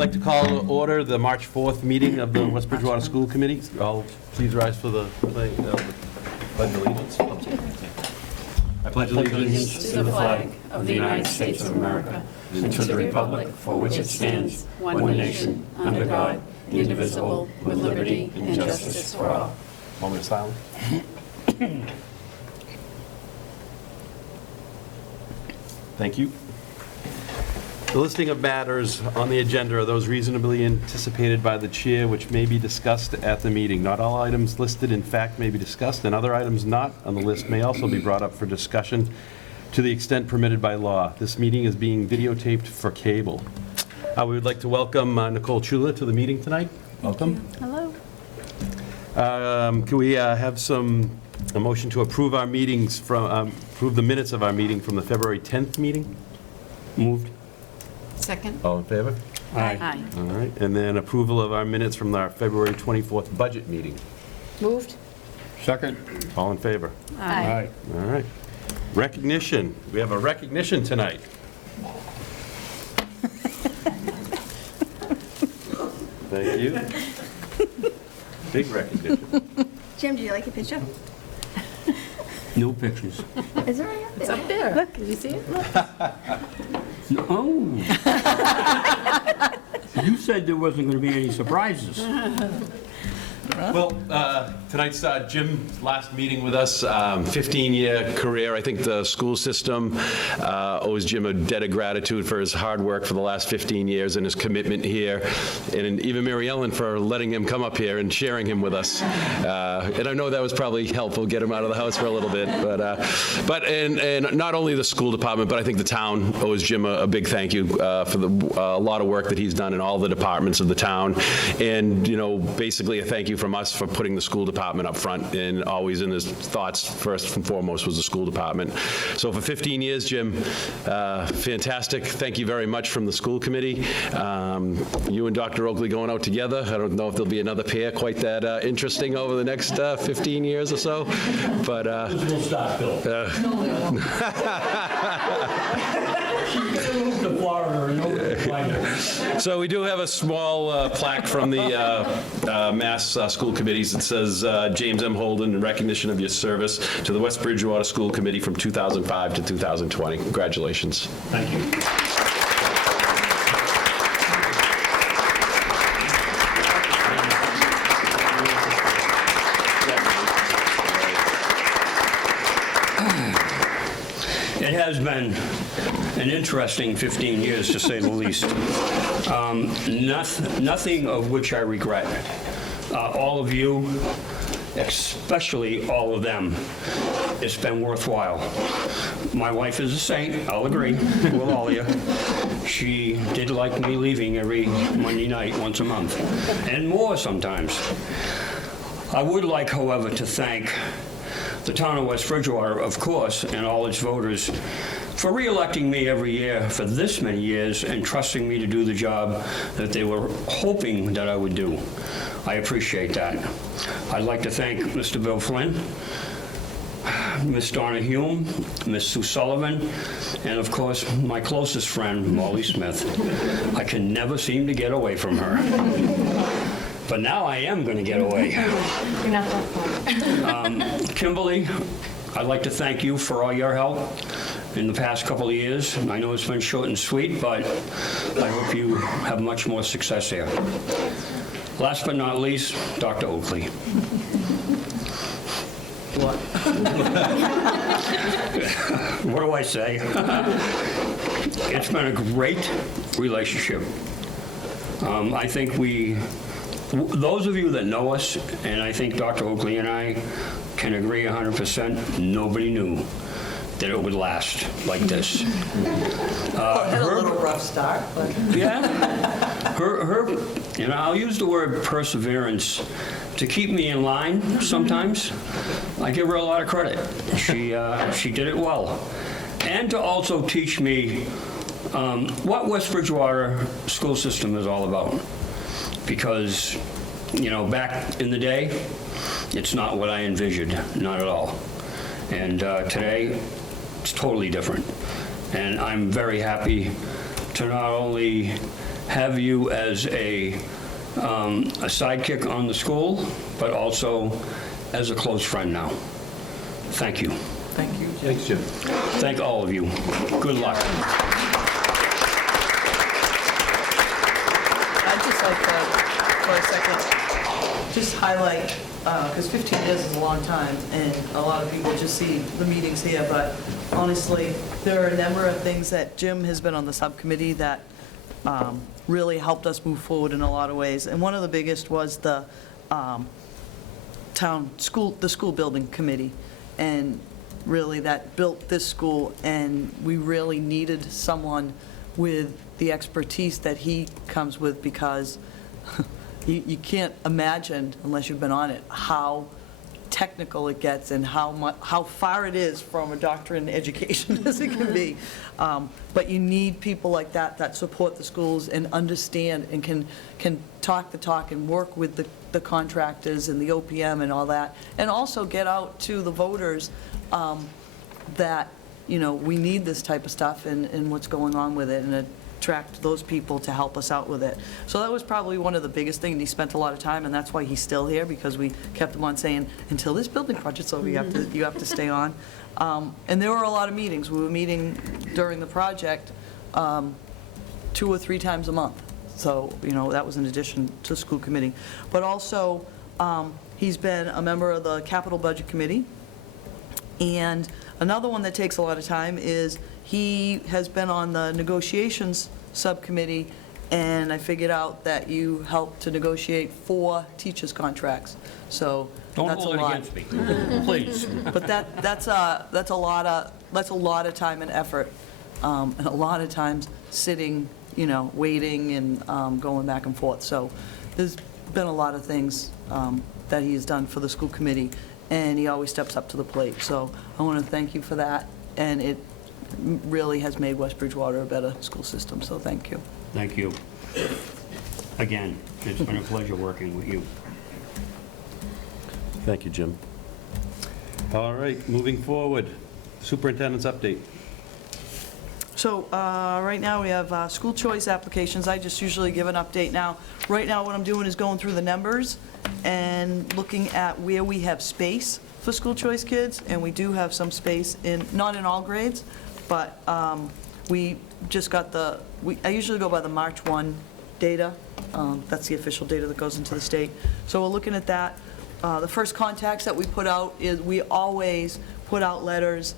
like to call to order the March 4th meeting of the West Bridgewater School Committee. All please rise for the pledge of allegiance. I pledge allegiance to the flag of the United States of America and to the republic for which it stands, one nation, under God, indivisible, with liberty and justice for all. Moment of silence. Thank you. The listing of matters on the agenda are those reasonably anticipated by the chair which may be discussed at the meeting. Not all items listed in fact may be discussed, and other items not on the list may also be brought up for discussion to the extent permitted by law. This meeting is being videotaped for cable. We would like to welcome Nicole Chula to the meeting tonight. Welcome. Hello. Can we have a motion to approve our meetings approve the minutes of our meeting from the February 10th meeting? Moved. Second. All in favor? Aye. All right, and then approval of our minutes from our February 24th budget meeting. Moved. Second. All in favor? Aye. All right. Recognition. We have a recognition tonight. Thank you. Big recognition. Jim, do you like your picture? No pictures. Is there any? It's up there. Look, did you see it? Look. Oh. You said there wasn't going to be any surprises. Well, tonight's Jim's last meeting with us, 15-year career. I think the school system owes Jim a debt of gratitude for his hard work for the last 15 years and his commitment here, and even Mary Ellen for letting him come up here and sharing him with us. And I know that was probably helpful, get him out of the house for a little bit. But not only the school department, but I think the town owes Jim a big thank you for a lot of work that he's done in all the departments of the town. And, you know, basically a thank you from us for putting the school department up front, and always in his thoughts, first and foremost, was the school department. So for 15 years, Jim, fantastic. Thank you very much from the school committee. You and Dr. Oakley going out together. I don't know if there'll be another pair quite that interesting over the next 15 years or so, but... We'll stop, Bill. To Florida or no. So we do have a small plaque from the Mass School Committees that says, James M. Holden, in recognition of your service to the West Bridgewater School Committee from 2005 to 2020. Congratulations. Thank you. It has been an interesting 15 years, to say the least. Nothing of which I regret. All of you, especially all of them, it's been worthwhile. My wife is a saint, I'll agree with all of you. She did like me leaving every Monday night, once a month, and more sometimes. I would like, however, to thank the town of West Bridgewater, of course, and all its voters for re-electing me every year for this many years and trusting me to do the job that they were hoping that I would do. I appreciate that. I'd like to thank Mr. Bill Flynn, Miss Donna Hume, Miss Sue Sullivan, and of course, my closest friend, Molly Smith. I can never seem to get away from her. But now I am going to get away. You're not that far. Kimberly, I'd like to thank you for all your help in the past couple of years. I know it's been short and sweet, but I hope you have much more success here. Last but not least, Dr. Oakley. What? What do I say? It's been a great relationship. I think those of you that know us, and I think Dr. Oakley and I can agree 100%, nobody knew that it would last like this. Had a little rough start, but... Yeah. I'll use the word perseverance to keep me in line sometimes. I give her a lot of credit. She did it well. And to also teach me what West Bridgewater school system is all about. Because, back in the day, it's not what I envisioned, not at all. And today, it's totally different. And I'm very happy to not only have you as a sidekick on the school, but also as a close friend now. Thank you. Thank you. Thanks, Jim. Thank all of you. Good luck. I'd just like to, for a second, just highlight, because 15 years is a long time, and a lot of people just see the meetings here, but honestly, there are a number of things that Jim has been on the subcommittee that really helped us move forward in a lot of ways. And one of the biggest was the school building committee. And really that built this school, and we really needed someone with the expertise that he comes with, because you can't imagine, unless you've been on it, how technical it gets and how far it is from a doctorate in education as it can be. But you need people like that support the schools and understand and can talk the talk and work with the contractors and the OPM and all that, and also get out to the voters that, we need this type of stuff and what's going on with it, and attract those people to help us out with it. So that was probably one of the biggest things. He spent a lot of time, and that's why he's still here, because we kept him on saying, until this building project's over, you have to stay on. And there were a lot of meetings. We were meeting during the project 2 or 3 times a month. So, that was in addition to school committee. But also, he's been a member of the capital budget committee. And another one that takes a lot of time is he has been on the negotiations subcommittee, and I figured out that you helped to negotiate 4 teachers' contracts. So Don't that's a hold it lot. against me, please. But that's a lot of time and effort, and a lot of times sitting, waiting and going back and forth. So there's been a lot of things that he has done for the school committee, and he always steps up to the plate. So I want to thank you for that, and it really has made West Bridgewater a better school system, so thank you. Thank you. Again, it's been a pleasure working with you. Thank you, Jim. All right, moving forward, superintendent's update. So right now, we have school choice applications. I just usually give an update now. Right now, what I'm doing is going through the numbers and looking at where we have space for school choice kids, and we do have some space not in all grades, but we just got I usually go by the March 1 data. That's the official data that goes into the state. So we're looking at that. The first contacts that we put out is we always put out letters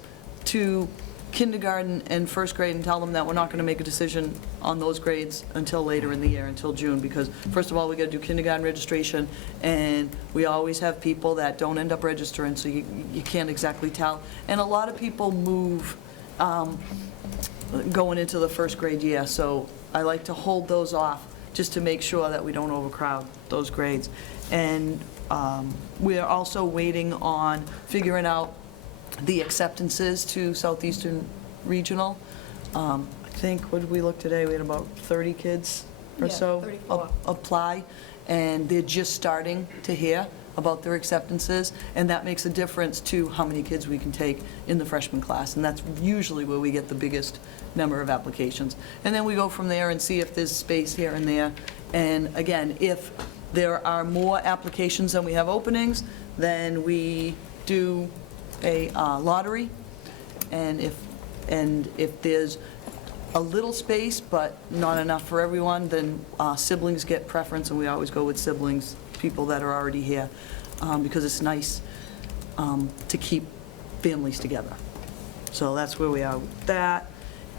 to kindergarten and first grade and tell them that we're not going to make a decision on those grades until later in the year, until June, because first of all, we got to do kindergarten registration, and we always have people that don't end up registering, so you can't exactly tell. And a lot of people move going into the first grade year, so I like to hold those off just to make sure that we don't overcrowd those grades. And we are also waiting on figuring out the acceptances to Southeastern Regional. I think, what did we look today? We had about 30 kids or so 34. apply, and they're just starting to hear about their acceptances, and that makes a difference to how many kids we can take in the freshman class, and that's usually where we get the biggest number of applications. And then we go from there and see if there's space here and there. And again, if there are more applications than we have openings, then we do a lottery, and if there's a little space but not enough for everyone, then siblings get preference, and we always go with siblings, people that are already here, because it's nice to keep families together. So that's where we are with that.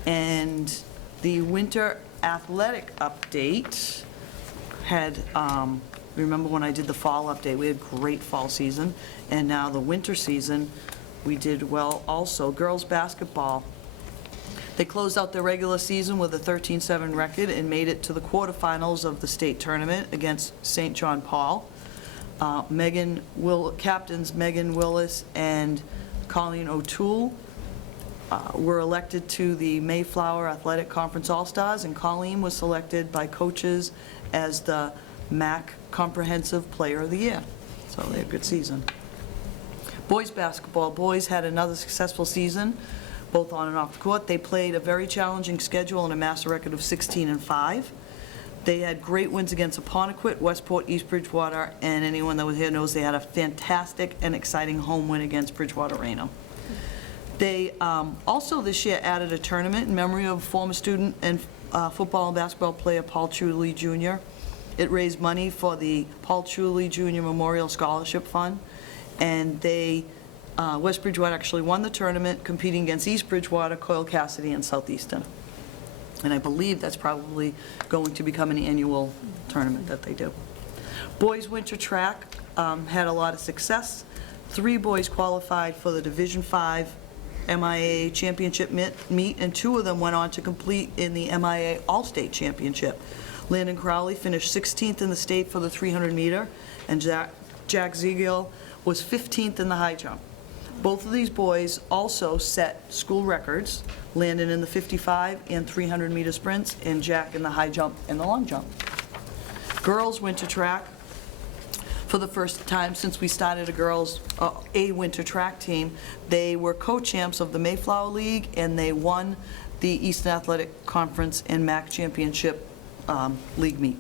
And the winter athletic update had, remember when I did the fall update, we had a great fall season, and now the winter season, we did well also. Girls basketball, they closed out their regular season with a 13-7 record and made it to the quarterfinals of the state tournament against St. John Paul. Captains Megan Willis and Colleen O'Toole were elected to the Mayflower Athletic Conference All-Stars, and Colleen was selected by coaches as the MAC Comprehensive Player of the Year. So they had a good season. Boys basketball, boys had another successful season, both on and off the court. They played a very challenging schedule and amassed a record of 16-5. They had great wins against Apponequet, Westport, East Bridgewater, and anyone that was here knows they had a fantastic and exciting home win against Bridgewater Raynham. They also this year added a tournament in memory of former student and football and basketball player Paul Chuley Jr. It raised money for the Paul Chuley Jr. Memorial Scholarship Fund, and West Bridgewater actually won the tournament, competing against East Bridgewater, Coyle Cassidy, and Southeastern. And I believe that's probably going to become an annual tournament that they do. Boys winter track had a lot of success. 3 boys qualified for the Division V MIA Championship meet, and 2 of them went on to complete in the MIA All-State Championship. Landon Crowley finished 16th in the state for the 300-meter, and Jack Ziegel was 15th in the high jump. Both of these boys also set school records, Landon in the 55 and 300-meter sprints, and Jack in the high jump and the long jump. Girls winter track, for the first time since we started a winter track team, they were co-champs of the Mayflower League, and they won the Eastern Athletic Conference and MAC Championship league meet.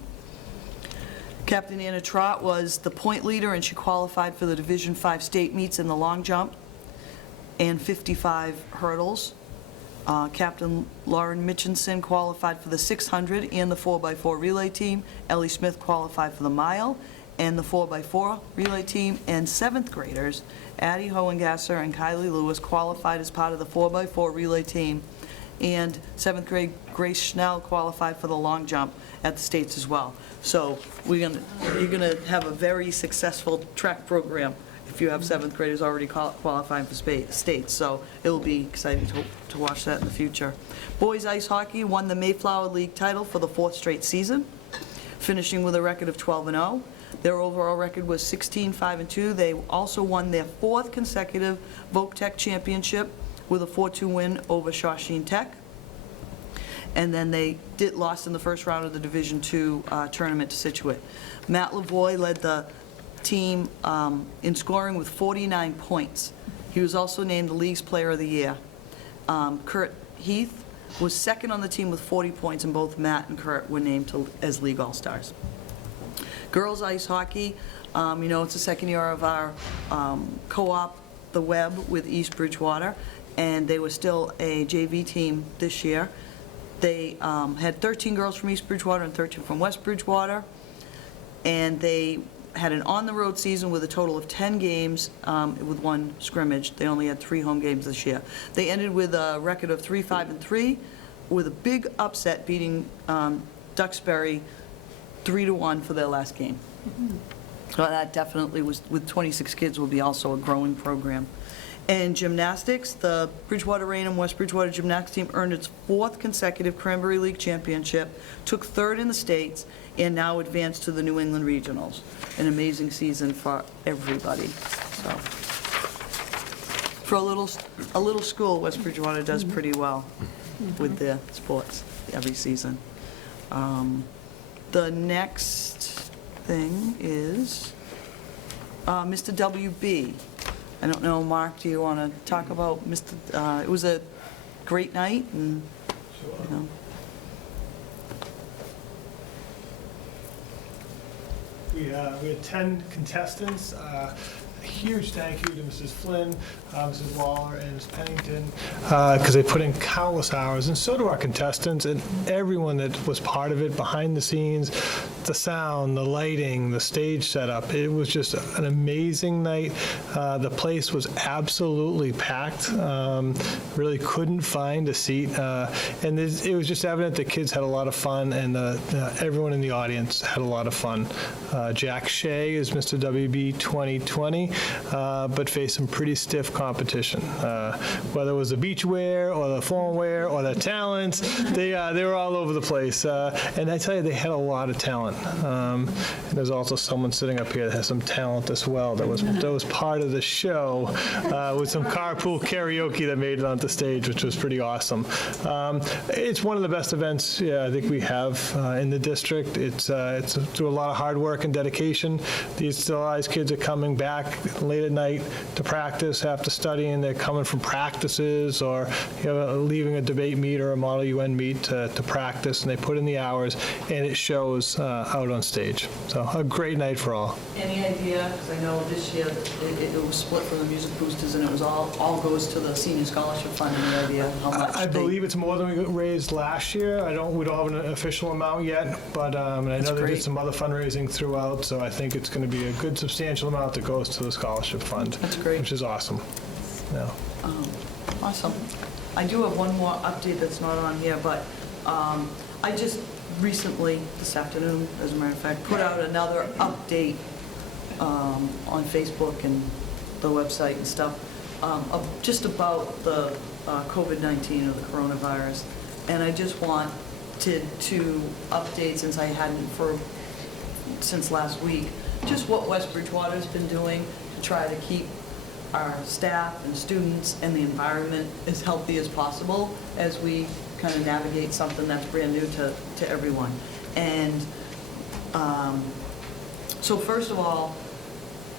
Captain Anna Trott was the point leader, and she qualified for the Division V state meets in the long jump and 55 hurdles. Captain Lauren Mitchinson qualified for the 600 and the 4x4 relay team. Ellie Smith qualified for the mile and the 4x4 relay team. And 7th graders, Addie Hohengasser and Kylie Lewis, qualified as part of the 4x4 relay team. And 7th grade Grace Schnell qualified for the long jump at the states as well. So you're gonna have a very successful track program if you have 7th graders already qualifying for states. So it will be exciting to watch that in the future. Boys ice hockey won the Mayflower League title for the 4th straight season, finishing with a record of 12-0. Their overall record was 16-5-2. They also won their 4th consecutive Voc Tech Championship with a 4-2 win over Shawsheen Tech. And then they lost in the first round of the Division II tournament to Scituate. Matt Lavoie led the team in scoring with 49 points. He was also named the league's player of the year. Kurt Heath was second on the team with 40 points, and both Matt and Kurt were named as league all-stars. Girls ice hockey, it's the second year of our co-op, the Web, with East Bridgewater, and they were still a JV team this year. They had 13 girls from East Bridgewater and 13 from West Bridgewater, and they had an on-the-road season with a total of 10 games with 1 scrimmage. They only had 3 home games this year. They ended with a record of 3-5-3 with a big upset, beating Duxbury 3-1 for their last game. So that definitely was, with 26 kids, will be also a growing program. And gymnastics, the Bridgewater Raynham West Bridgewater gymnastics team earned its 4th consecutive Cranberry League championship, took 3rd in the states, and now advanced to the New England Regionals. An amazing season for everybody. So, for a little school, West Bridgewater does pretty well with their sports every season. The next thing is Mr. WB. I don't know, Mark, do you want to talk about Mr., it was a great night, and, you know. We had 10 contestants. A huge thank you to Mrs. Flynn, Mrs. Waller, and Ms. Pennington, because they put in countless hours, and so do our contestants and everyone that was part of it, behind the scenes, the sound, the lighting, the stage setup. It was just an amazing night. The place was absolutely packed. Really couldn't find a seat, and it was just evident the kids had a lot of fun, and everyone in the audience had a lot of fun. Jack Shea is Mr. WB 2020. But faced some pretty stiff competition. Whether it was the beach wear or the formal wear or the talents, they were all over the place. And I tell you, they had a lot of talent. fun. And there's also someone sitting up here that has some talent as well. That was part of the show with some carpool karaoke that made it onto stage, which was pretty awesome. It's one of the best events, I think we have in the district. It's through a lot of hard work and dedication. These kids are coming back late at night to practice after studying. They're coming from practices or leaving a debate meet or a Model UN meet to practice, and they put in the hours, and it shows out on stage. So a great night for all. Any idea, because I know this year it was split from the Music Boosters, and it was all goes to the Senior Scholarship Fund. Any idea how much? I believe it's more than we raised last year. We don't have an official amount yet, but and I know they did some other fundraising throughout, so I think it's going to be a good substantial amount that goes to the scholarship fund. That's great. Which is awesome. Yeah. Awesome. I do have one more update that's not on here, but I just recently, this afternoon, as a matter of fact, put out another update on Facebook and the website and stuff, just about the COVID-19 or the coronavirus. And I just wanted to update, since I hadn't since last week, just what West Bridgewater's been doing to try to keep our staff and students and the environment as healthy as possible as we kind of navigate something that's brand new to everyone. And so first of all,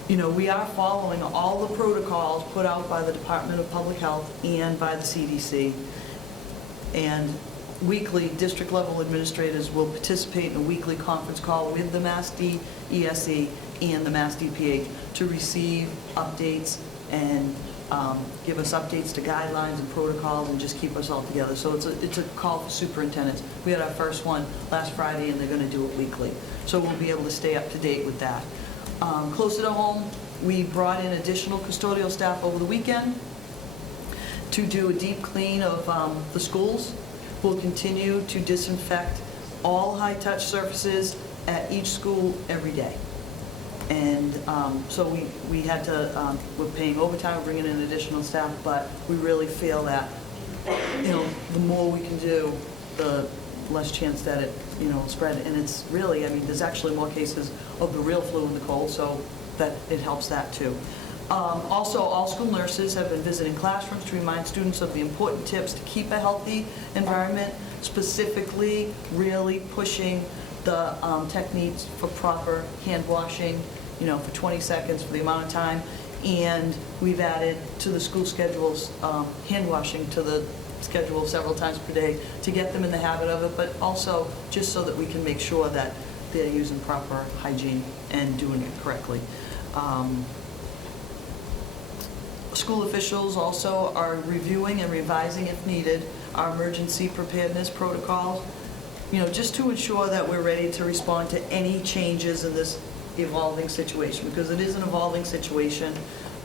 we are following all the protocols put out by the Department of Public Health and by the CDC. And weekly, district-level administrators will participate in a weekly conference call with the Mass DESE and the Mass DPH to receive updates and give us updates to guidelines and protocols and just keep us all together. So it's a call for superintendents. We had our first one last Friday, and they're going to do it weekly. So we'll be able to stay up to date with that. Closer to home, we brought in additional custodial staff over the weekend to do a deep clean of the schools. We'll continue to disinfect all high-touch surfaces at each school every day. And so we had to, we're paying overtime, we're bringing in additional staff, but we really feel that, the more we can do, the less chance that it, will spread. And it's really, there's actually more cases of the real flu and the cold, so that it helps that too. Also, all school nurses have been visiting classrooms to remind students of the important tips to keep a healthy environment, specifically really pushing the techniques for proper hand washing, for 20 seconds for the amount of time. And we've added to the school schedules hand washing to the schedule several times per day to get them in the habit of it, but also just so that we can make sure that they're using proper hygiene and doing it correctly. School officials also are reviewing and revising, if needed, our emergency preparedness protocols, just to ensure that we're ready to respond to any changes in this evolving situation, because it is an evolving situation.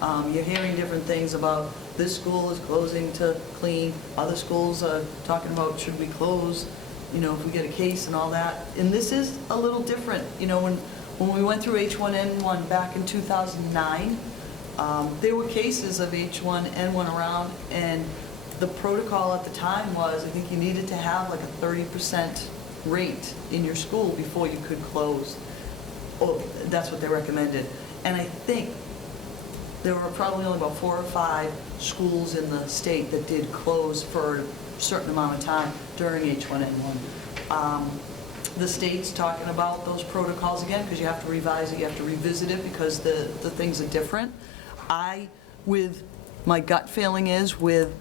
You're hearing different things about this school is closing to clean, other schools are talking about should we close, if we get a case and all that. And this is a little different. When we went through H1N1 back in 2009, there were cases of H1N1 around, and the protocol at the time was, I think you needed to have like a 30% rate in your school before you could close. Oh, that's what they recommended. And I think there were probably only about 4 or 5 schools in the state that did close for a certain amount of time during H1N1. The state's talking about those protocols again, because you have to revise it, you have to revisit it, because the things are different. With my gut feeling is, with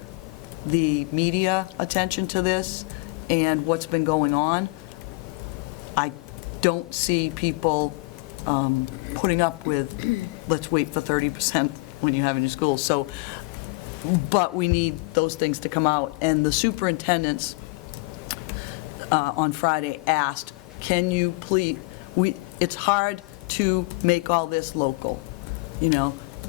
the media attention to this and what's been going on, I don't see people putting up with, let's wait for 30% when you have in your school. So, but we need those things to come out. And the superintendents on Friday asked, can you please, it's hard to make all this local,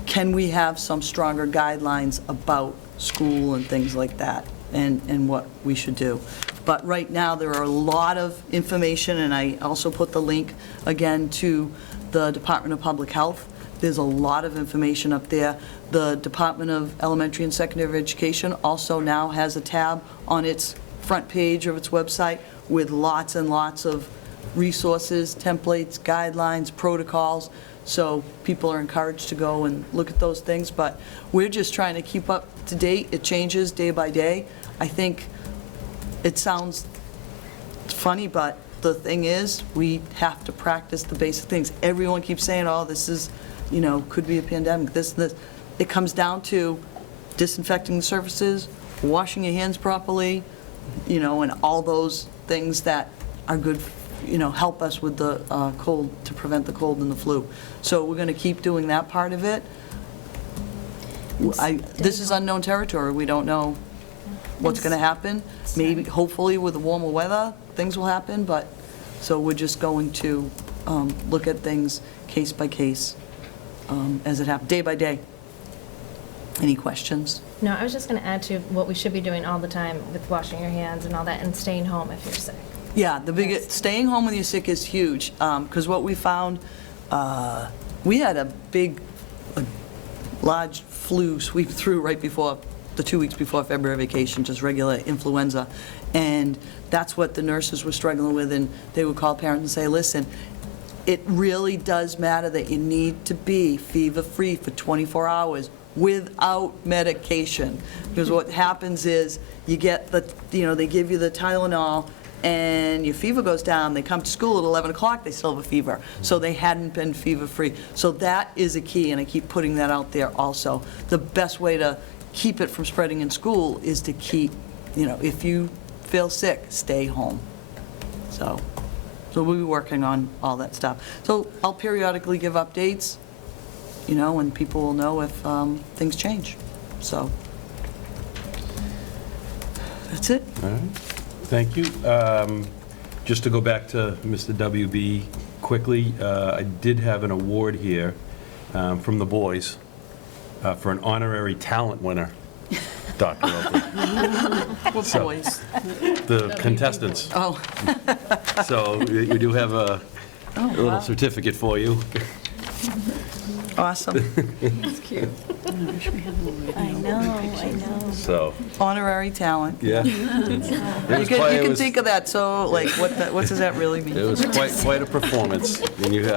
can we have some stronger guidelines about school and things like that, and what we should do? But right now, there are a lot of information, and I also put the link again to the Department of Public Health. There's a lot of information up there. The Department of Elementary and Secondary Education also now has a tab on its front page of its website with lots and lots of resources, templates, guidelines, protocols, so people are encouraged to go and look at those things, but we're just trying to keep up to date. It changes day by day. I think it sounds funny, but the thing is, we have to practice the basic things. Everyone keeps saying, oh, this is, could be a pandemic, this and this. It comes down to disinfecting the surfaces, washing your hands properly, and all those things that are good, help us with the cold, to prevent the cold and the flu. So we're going to keep doing that part of it. This is unknown territory. We don't know what's going to happen. Maybe, hopefully, with the warmer weather, things will happen, but, so we're just going to look at things case by case as it happens, day by day. Any questions? No, I was just going to add to what we should be doing all the time with washing your hands and all that, and staying home if you're sick. Yeah, the biggest, staying home when you're sick is huge, because what we found, we had a large flu sweep through right before, the 2 weeks before February vacation, just regular influenza, and that's what the nurses were struggling with, and they would call parents and say, listen, it really does matter that you need to be fever-free for 24 hours without medication, because what happens is you get the, they give you the Tylenol, and your fever goes down, they come to school at 11 o'clock, they still have a fever. So they hadn't been fever-free. So that is a key, and I keep putting that out there also. The best way to keep it from spreading in school is to keep, if you feel sick, stay home. So we'll be working on all that stuff. So I'll periodically give updates, and people will know if things change. So that's it. All right. Thank you. Just to go back to Mr. WB quickly, I did have an award here from the boys for an honorary talent winner, Dr. Oakley. What boys? The contestants. Oh. So we do have a little certificate for you. Awesome. I know. So, Honorary talent. yeah. You can think of that, so, like, what does that really mean? It was quite a performance. And you,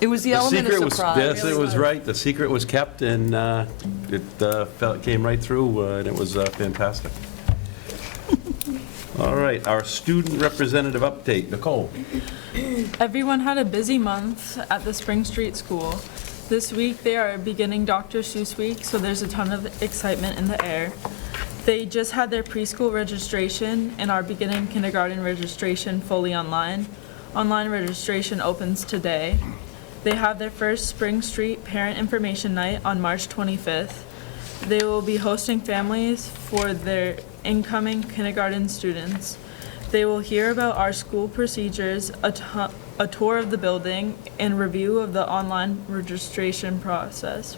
It was the element of surprise. Yes, it was right. The secret was kept, and it came right through, and it was fantastic. All right, our student representative update. Nicole. Everyone had a busy month at the Spring Street School. This week they are beginning Dr. Seuss Week, so there's a ton of excitement in the air. They just had their preschool registration and are beginning kindergarten registration fully online. Online registration opens today. They have their first Spring Street Parent Information Night on March 25th. They will be hosting families for their incoming kindergarten students. They will hear about our school procedures, a tour of the building, and review of the online registration process.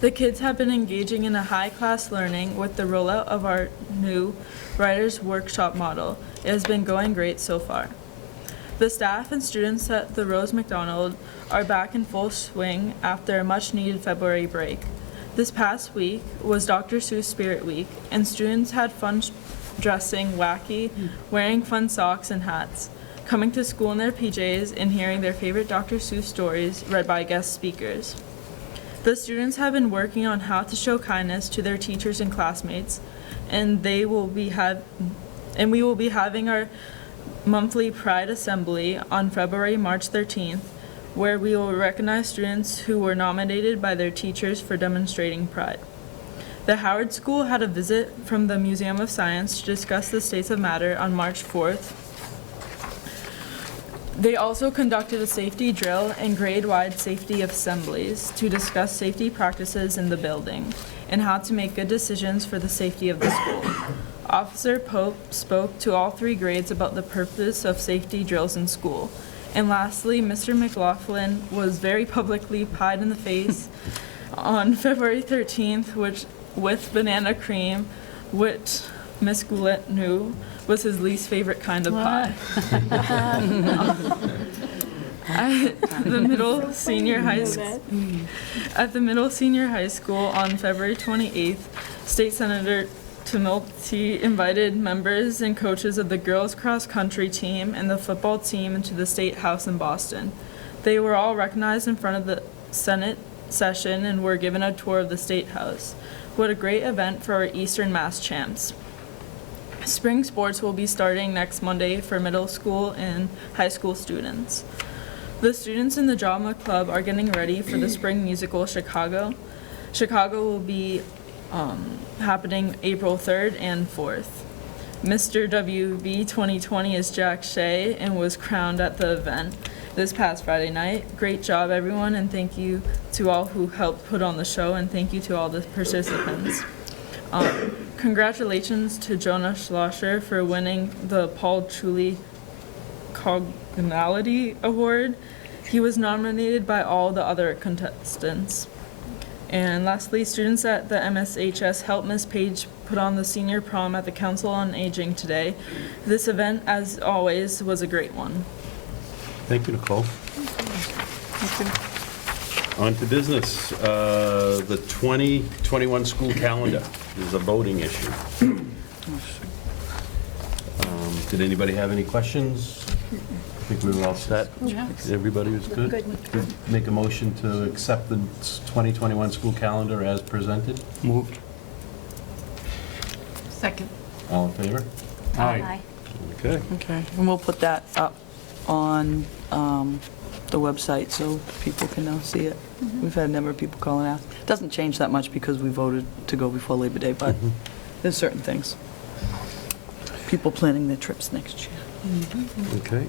The kids have been engaging in a high-class learning with the rollout of our new Writers' Workshop model. It has been going great so far. The staff and students at the Rose McDonald are back in full swing after a much-needed February break. This past week was Dr. Seuss Spirit Week, and students had fun dressing wacky, wearing fun socks and hats, coming to school in their PJs and hearing their favorite Dr. Seuss stories read by guest speakers. The students have been working on how to show kindness to their teachers and classmates, and we will be having our monthly Pride Assembly on March 13th, where we will recognize students who were nominated by their teachers for demonstrating pride. The Howard School had a visit from the Museum of Science to discuss the states of matter on March 4th. They also conducted a safety drill and grade-wide safety assemblies to discuss safety practices in the building and how to make good decisions for the safety of the school. Officer Pope spoke to all 3 grades about the purpose of safety drills in school. And lastly, Mr. McLaughlin was very publicly pied in the face on February 13th, with banana cream, which Miss Goulet knew was his least favorite kind of pie. At the middle senior high school on February 28th, State Senator Tumulty invited members and coaches of the girls cross country team and the football team into the State House in Boston. They were all recognized in front of the Senate session and were given a tour of the State House. What a great event for our Eastern Mass champs. Spring sports will be starting next Monday for middle school and high school students. The students in the drama club are getting ready for the spring musical Chicago. Chicago will be happening April 3rd and 4th. Mr. WB 2020 is Jack Shea and was crowned at the event this past Friday night. Great job, everyone, and thank you to all who helped put on the show, and thank you to all the participants. Congratulations to Jonah Schlosser for winning the Paul Chuli Cogniality Award. He was nominated by all the other contestants. And lastly, students at the MSHS helped Miss Page put on the senior prom at the Council on Aging today. This event, as always, was a great one. Thank you, Nicole. On to business. The 2021 school calendar is a voting issue. Did anybody have any questions? I think we were all set. Everybody was good? Good. Make a motion to accept the 2021 school calendar as presented. Moved. Second. All in favor? Aye. Okay. Okay, and we'll put that up on the website so people can now see it. We've had a number of people call and ask. Doesn't change that much because we voted to go before Labor Day, but there's certain things. People planning their trips next year. Okay.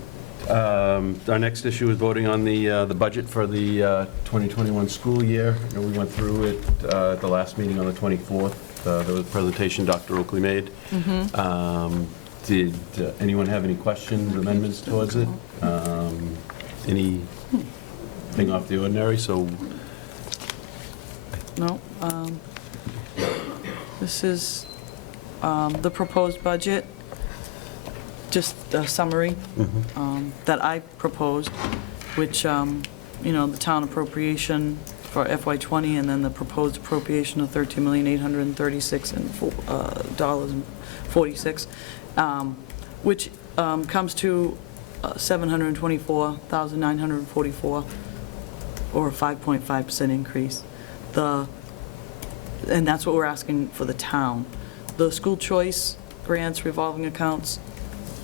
Our next issue is voting on the budget for the 2021 school year. You know, we went through it at the last meeting on the 24th. There was a presentation Dr. Oakley made. Did anyone have any questions, amendments towards it? Anything off the ordinary? So, No. This is the proposed budget, just a summary that I proposed, which, the town appropriation for FY '20 and then the proposed appropriation of $13,836.46, which comes to $724,944, or a 5.5% increase. And that's what we're asking for the town. The school choice grants revolving accounts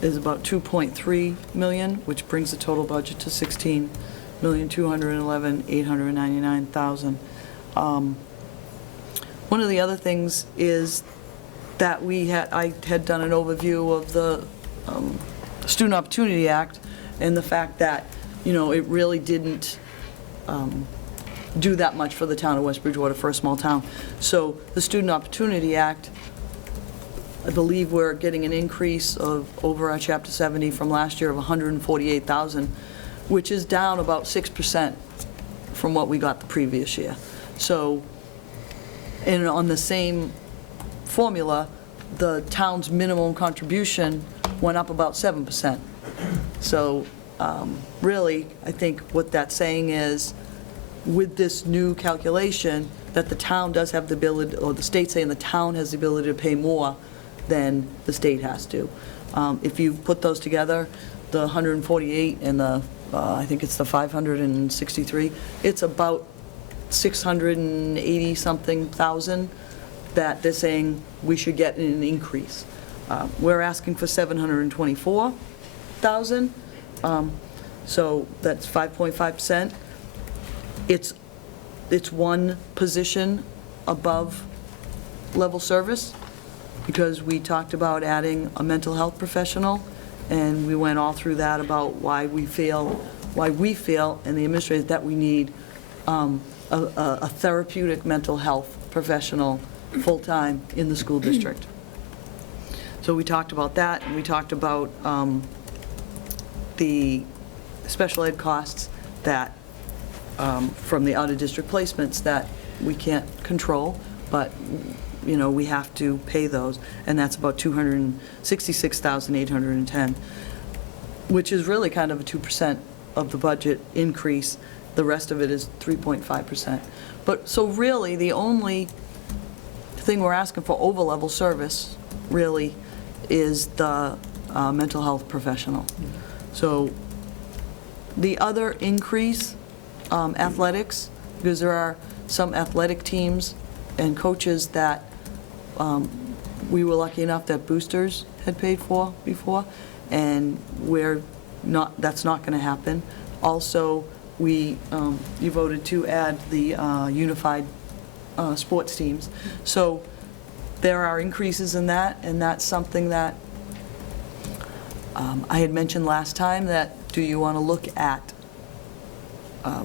is about 2.3 million, which brings the total budget to 16,211,899,000. One of the other things is that I had done an overview of the Student Opportunity Act and the fact that, it really didn't do that much for the town of West Bridgewater for a small town. So the Student Opportunity Act, I believe we're getting an increase of over our Chapter 70 from last year of $148,000, which is down about 6% from what we got the previous year. So, and on the same formula, the town's minimum contribution went up about 7%. So really, I think what that's saying is, with this new calculation, that the town does have the ability, or the state's saying the town has the ability to pay more than the state has to. If you put those together, the 148 and the, I think it's the 563, it's about 680-something thousand that they're saying we should get an increase. We're asking for 724,000, so that's 5.5%. It's one position above level service, because we talked about adding a mental health professional, and we went all through that about why we feel, and the administrators, that we need a therapeutic mental health professional full-time in the school district. So we talked about that, and we talked about the special ed costs that, from the out-of-district placements that we can't control, but we have to pay those, and that's about $266,810, which is really kind of a 2% of the budget increase. The rest of it is 3.5%. But, so really, the only thing we're asking for over-level service, really, is the mental health professional. So the other increase, athletics, because there are some athletic teams and coaches that we were lucky enough that boosters had paid for before, and that's not going to happen. Also, you voted to add the unified sports teams. So there are increases in that, and that's something that I had mentioned last time, that do you want to look at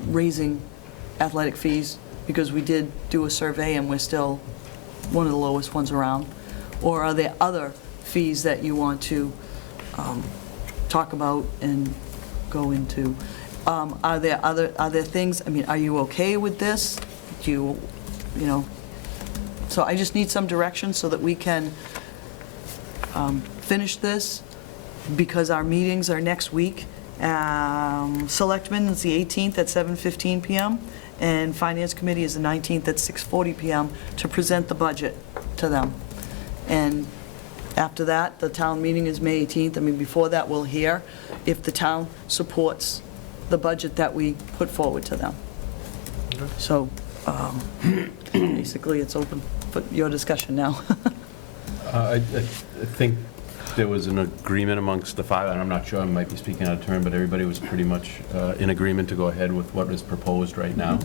raising athletic fees, because we did do a survey and we're still one of the lowest ones around? Or are there other fees that you want to talk about and go into? Are there things, I mean, are you okay with this? Do you know? So I just need some direction so that we can finish this, because our meetings are next week. Selectmen is the 18th at 7:15 PM, and Finance Committee is the 19th at 6:40 PM to present the budget to them. And after that, the town meeting is May 18th. I mean, before that, we'll hear if the town supports the budget that we put forward to them. So basically, it's open for your discussion now. I think there was an agreement amongst the five, and I'm not sure, I might be speaking out of turn, but everybody was pretty much in agreement to go ahead with what is proposed right now.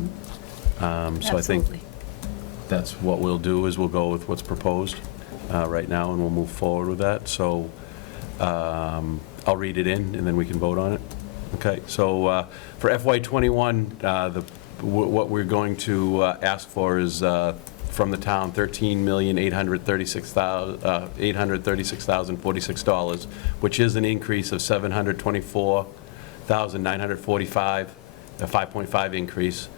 So I think that's what we'll do, is we'll go with what's proposed right now, and we'll move forward with that. So I'll read it in, and then we can vote on it. Okay, so for FY '21, what we're going to ask for is from the town, $13,836,046, which is an increase of $724,945, a 5.5 increase.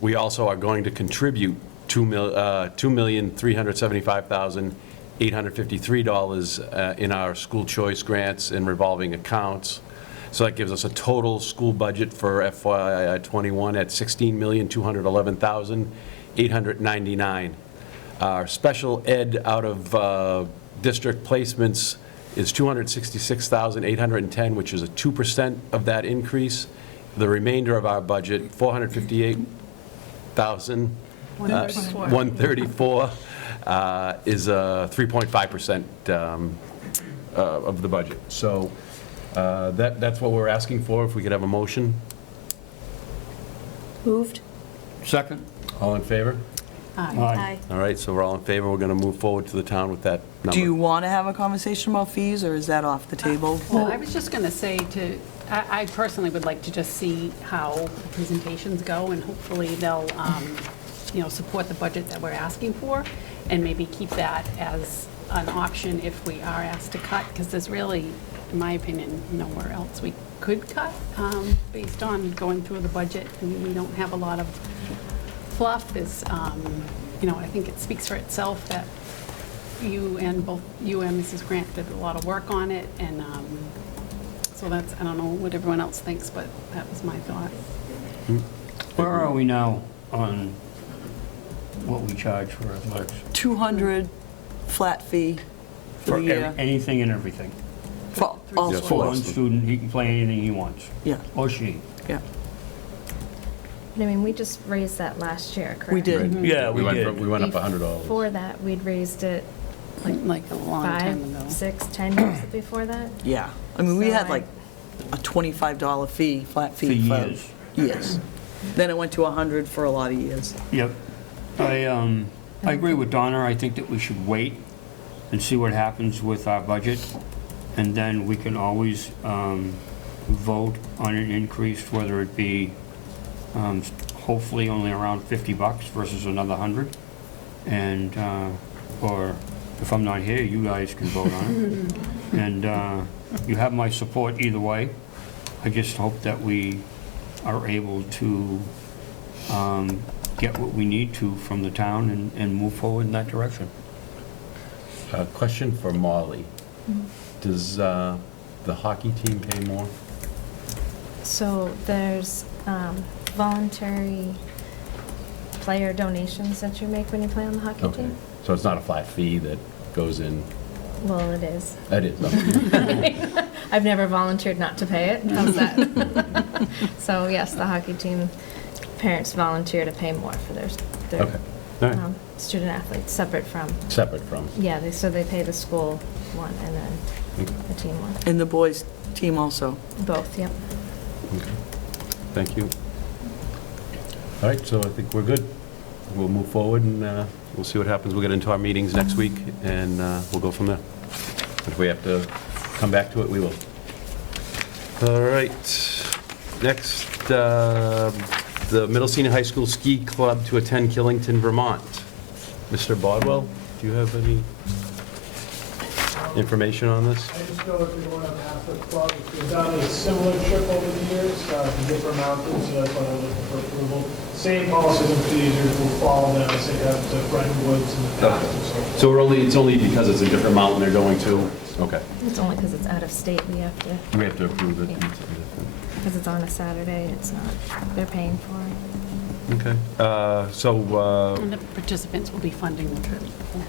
We also are going to contribute $2,375,853 in our school choice grants and revolving accounts. So that gives us a total school budget for FY '21 at $16,211,899. Our special ed out of district placements is $266,810, which is a 2% of that increase. The remainder of our budget, $458,134, is 3.5% of the budget. So that's what we're asking for. If we could have a motion. Moved. Second? All in favor? Aye. All right, so we're all in favor. We're going to move forward to the town with that number. Do you want to have a conversation about fees, or is that off the table? Well, I was just going to say I personally would like to just see how the presentations go, and hopefully they'll, support the budget that we're asking for, and maybe keep that as an option if we are asked to cut, because there's really, in my opinion, nowhere else we could cut based on going through the budget. I mean, we don't have a lot of fluff. There's, I think it speaks for itself that both you and Mrs. Grant did a lot of work on it, and so that's, I don't know what everyone else thinks, but that was my thought. Where are we now on what we charge for athletics? $200 flat fee for For the year. anything and everything? For all Yeah, For one sports. student, he can play anything he wants, Yeah, or she. yeah. But I mean, we just raised that last year, correct? We did. Yeah, we went did. We went up $100. Before that, we'd raised it Like a long time 5, ago. 6, 10 years before that. Yeah. I mean, we So had I- like a $25 fee, flat fee. For years. Years. Then it went to $100 for a lot of years. Yep. I agree with Donna. I think that we should wait and see what happens with our budget, and then we can always vote on an increase, whether it be hopefully only around $50 versus another 100. And, or if I'm not here, you guys can vote on it. And you have my support either way. I just hope that we are able to get what we need to from the town and move forward in that direction. Question for Molly. Does the hockey team pay more? So there's voluntary player donations that you make when you play on the hockey Okay. team. So it's not a flat fee that goes in? Well, it is. It is. Okay. I've never volunteered not to pay it. How's that? So yes, the hockey team parents volunteer to pay more for their Okay. All right. student athletes, separate from, Separate from. yeah, so they pay the school one and then the team one. And the boys' team also. Both, yep. Okay. Thank you. All right, so I think we're good. We'll move forward, and we'll see what happens. We'll get into our meetings next week, and we'll go from there. If we have to come back to it, we will. All right. Next, the Middle Senior High School Ski Club to attend Killington, Vermont. Mr. Bodwell, do you have any information on this? I just know if you want to pass the club, we've done a similar trip over the years to different mountains, so that's why I'm looking for approval. Same policies and procedures will follow them as they have to Bretton Woods in the past and so forth. So it's only because it's a different mountain they're going to? Okay. It's only because it's out of state, we have to, We have to approve it. Yeah. because it's on a Saturday, it's not, they're paying for it. Okay. So, And the participants will be funding the trip,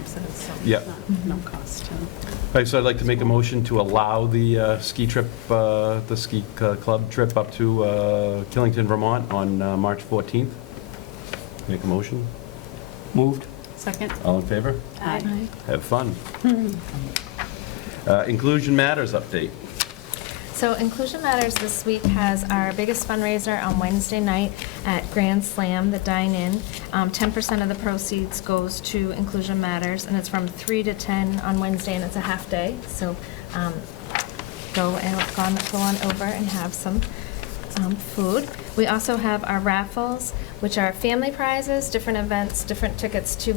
so it's Yeah. no cost to them. all right, so I'd like to make a motion to allow the ski trip, the ski club trip up to Killington, Vermont on March 14th. Make a motion. Moved. Second? All in favor? Aye. Have fun. Inclusion Matters update. So Inclusion Matters this week has our biggest fundraiser on Wednesday night at Grand Slam, the dine-in. 10% of the proceeds goes to Inclusion Matters, and it's from 3 to 10 on Wednesday, and it's a half day. So go on over and have some food. We also have our raffles, which are family prizes, different events, different tickets to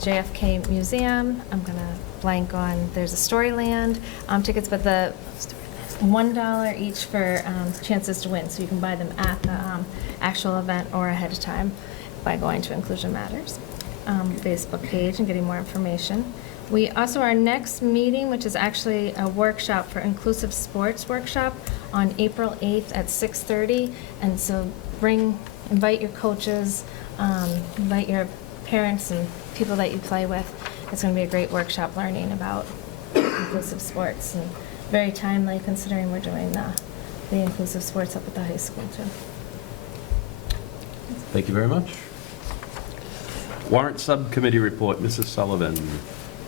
JFK Museum. I'm going to blank on, there's a Storyland tickets, but the $1 each for chances to win, so you can buy them at the actual event or ahead of time by going to Inclusion Matters Facebook page and getting more information. We also, our next meeting, which is actually a workshop for inclusive sports workshop on April 8th at 6:30, and so invite your coaches, invite your parents and people that you play with. It's going to be a great workshop learning about inclusive sports, and very timely considering we're doing the inclusive sports up at the high school too. Thank you very much. Warrant Subcommittee report, Mrs. Sullivan.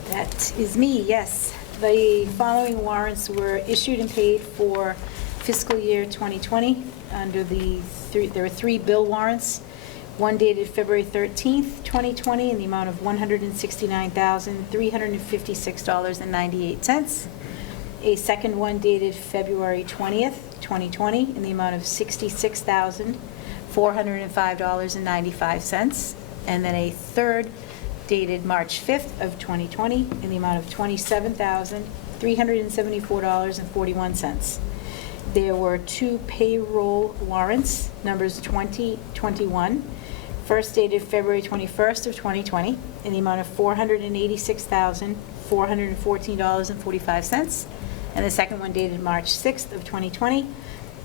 That is me, yes. The following warrants were issued and paid for fiscal year 2020 under there were 3 bill warrants. One dated February 13th, 2020 in the amount of $169,356.98. A second one dated February 20th, 2020 in the amount of $66,405.95. And then a third dated March 5th of 2020 in the amount of $27,374.41. There were 2 payroll warrants, numbers 2021. First dated February 21st of 2020 in the amount of $486,414.45. And the second one dated March 6th of 2020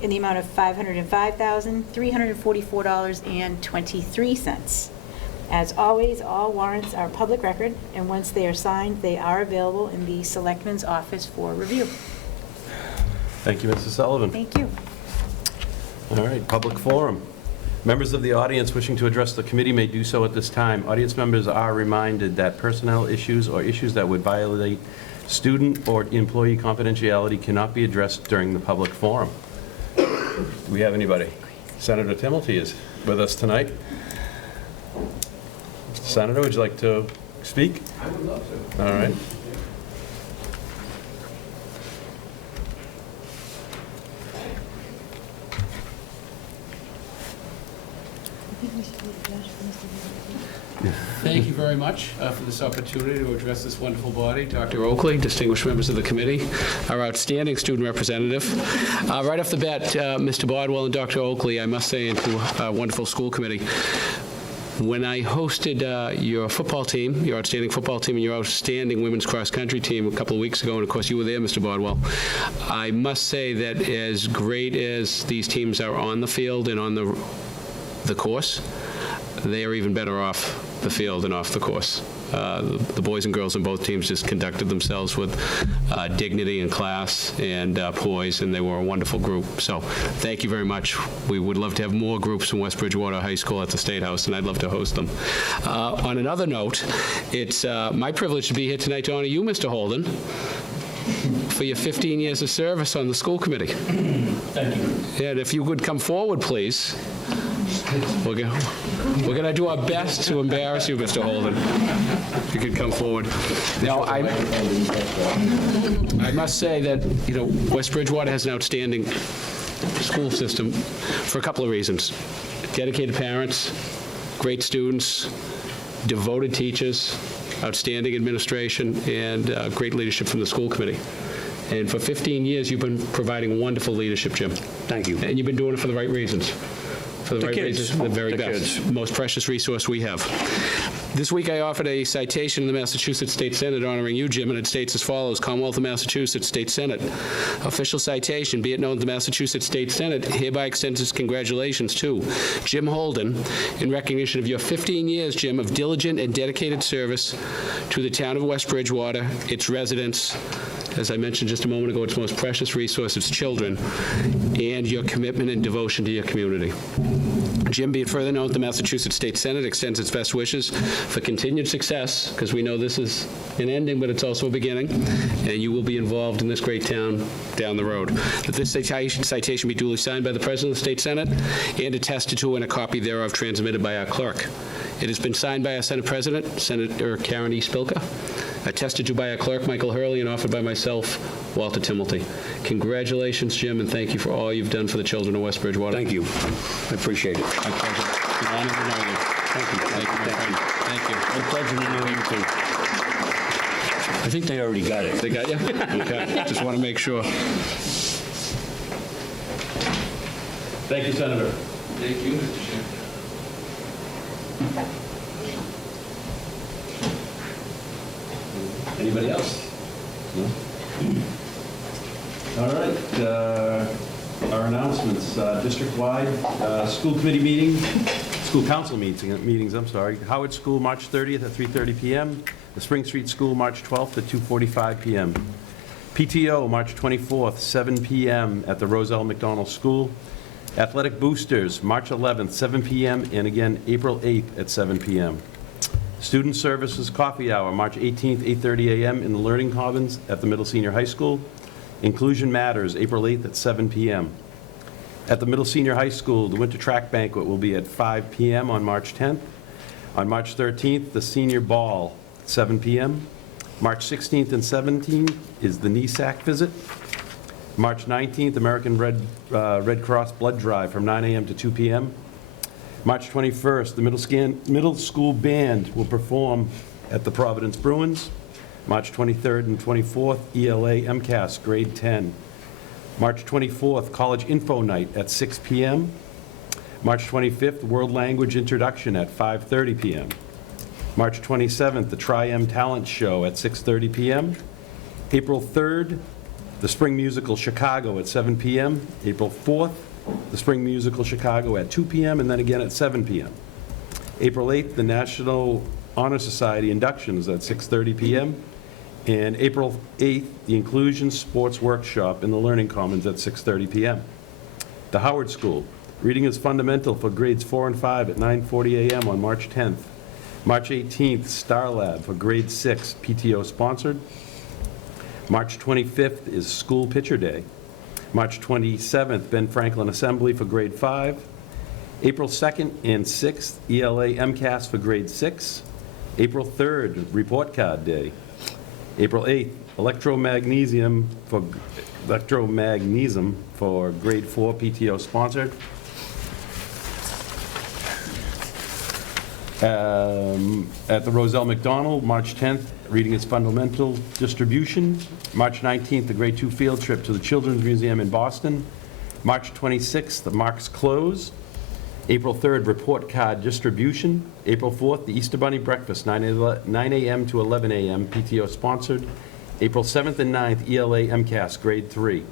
in the amount of $505,344.23. As always, all warrants are public record, and once they are signed, they are available in the Selectman's office for review. Thank you, Mrs. Sullivan. Thank you. All right, public forum. Members of the audience wishing to address the committee may do so at this time. Audience members are reminded that personnel issues or issues that would violate student or employee confidentiality cannot be addressed during the public forum. Do we have anybody? Senator Timilty is with us tonight. Senator, would you like to speak? I would love to. All right. Thank you very much for this opportunity to address this wonderful body. Dr. Oakley, distinguished members of the committee, our outstanding student representative. Right off the bat, Mr. Bodwell and Dr. Oakley, I must say, and to our wonderful school committee, when I hosted your football team, your outstanding football team, and your outstanding women's cross-country team a couple of weeks ago, and of course you were there, Mr. Bodwell, I must say that as great as these teams are on the field and on the course, they are even better off the field than off the course. The boys and girls on both teams just conducted themselves with dignity and class and poise, and they were a wonderful group. So thank you very much. We would love to have more groups from West Bridgewater High School at the State House, and I'd love to host them. On another note, it's my privilege to be here tonight to honor you, Mr. Holden, for your 15 years of service on the school committee. Thank you. And if you would come forward, please. We're going to do our best to embarrass you, Mr. Holden. If you could come forward. Now, I must say that, West Bridgewater has an outstanding school system for a couple of reasons. Dedicated parents, great students, devoted teachers, outstanding administration, and great leadership from the school committee. And for 15 years, you've been providing wonderful leadership, Jim. Thank you. And you've been doing it for the right reasons. For the The right kids. reasons, the very The best. kids. Most precious resource we have. This week, I offered a citation in the Massachusetts State Senate honoring you, Jim, and it states as follows: Commonwealth of Massachusetts State Senate. Official citation, be it known the Massachusetts State Senate hereby extends its congratulations to Jim Holden in recognition of your 15 years, Jim, of diligent and dedicated service to the town of West Bridgewater, its residents, as I mentioned just a moment ago, its most precious resource, its children, and your commitment and devotion to your community. Jim, be it further known, the Massachusetts State Senate extends its best wishes for continued success, because we know this is an ending, but it's also a beginning, and you will be involved in this great town down the road. That this citation be duly signed by the President of the State Senate and attested to, and a copy thereof transmitted by our clerk. It has been signed by our Senate President, Senator Karen E. Spilka, attested to by our clerk, Michael Hurley, and offered by myself, Walter Timilty. Congratulations, Jim, and thank you for all you've done for the children of West Bridgewater. Thank you. I appreciate it. My pleasure. An honor to know you. Thank you. Thank you, my friend. Thank you. My pleasure to know you, too. I think they already got it. They got you? Okay, just want to make sure. Thank you, Senator. Thank you, Mr. Chairman. Anybody else? No? All right, our announcements, district-wide, school committee meeting, school council meetings, I'm sorry. Howard School, March 30th at 3:30 PM. The Spring Street School, March 12th at 2:45 PM. PTO, March 24th, 7 PM at the Roselle McDonald School. Athletic Boosters, March 11th, 7 PM, and again, April 8th at 7 PM. Student Services Coffee Hour, March 18th, 8:30 AM in the Learning Commons at the Middle Senior High School. Inclusion Matters, April 8th at 7 PM. At the Middle Senior High School, the Winter Track Banquet will be at 5 PM on March 10th. On March 13th, the Senior Ball, 7 PM. March 16th and 17th is the NESAC visit. March 19th, American Red Cross Blood Drive from 9 AM to 2 PM. March 21st, the middle school band will perform at the Providence Bruins. March 23rd and 24th, ELA MCAS grade 10. March 24th, College Info Night at 6 PM. March 25th, World Language Introduction at 5:30 PM. March 27th, the Tri-M Talent Show at 6:30 PM. April 3rd, the Spring Musical Chicago at 7 PM. April 4th, the Spring Musical Chicago at 2 PM, and then again at 7 PM. April 8th, the National Honor Society inductions at 6:30 PM. And April 8th, the Inclusion Sports Workshop in the Learning Commons at 6:30 PM. The Howard School, reading is fundamental for grades 4 and 5 at 9:40 AM on March 10th. March 18th, Star Lab for grade 6, PTO sponsored. March 25th is School Pitcher Day. March 27th, Ben Franklin Assembly for grade 5. April 2nd and 6th, ELA MCAS for grade 6. April 3rd, Report Card Day. April 8th, electromagnetism for grade 4 PTO sponsored. At the Roselle McDonald, March 10th, reading is fundamental distribution. March 19th, the grade 2 field trip to the Children's Museum in Boston. March 26th, the Marks Close. April 3rd, report card distribution. April 4th, the Easter Bunny Breakfast, 9 a.m. to 11 a.m., PTO sponsored. April 7th and 9th, ELA MCAS, grade 3.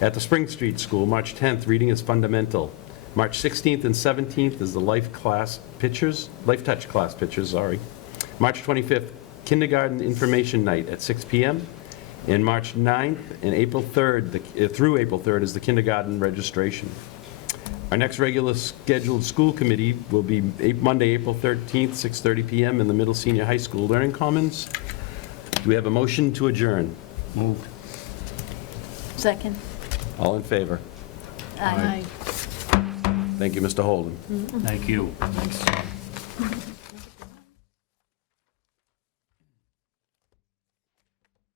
At the Spring Street School, March 10th, reading is fundamental. March 16th and 17th is the Life Touch class pictures, sorry. March 25th, Kindergarten Information Night at 6 p.m. And March 9th and April 3rd, through April 3rd, is the kindergarten registration. Our next regular scheduled school committee will be Monday, April 13th, 6:30 p.m. in the Middle Senior High School Learning Commons. Do we have a motion to adjourn? Moved. Second. All in favor? Aye. Thank you, Mr. Holden. Thank you.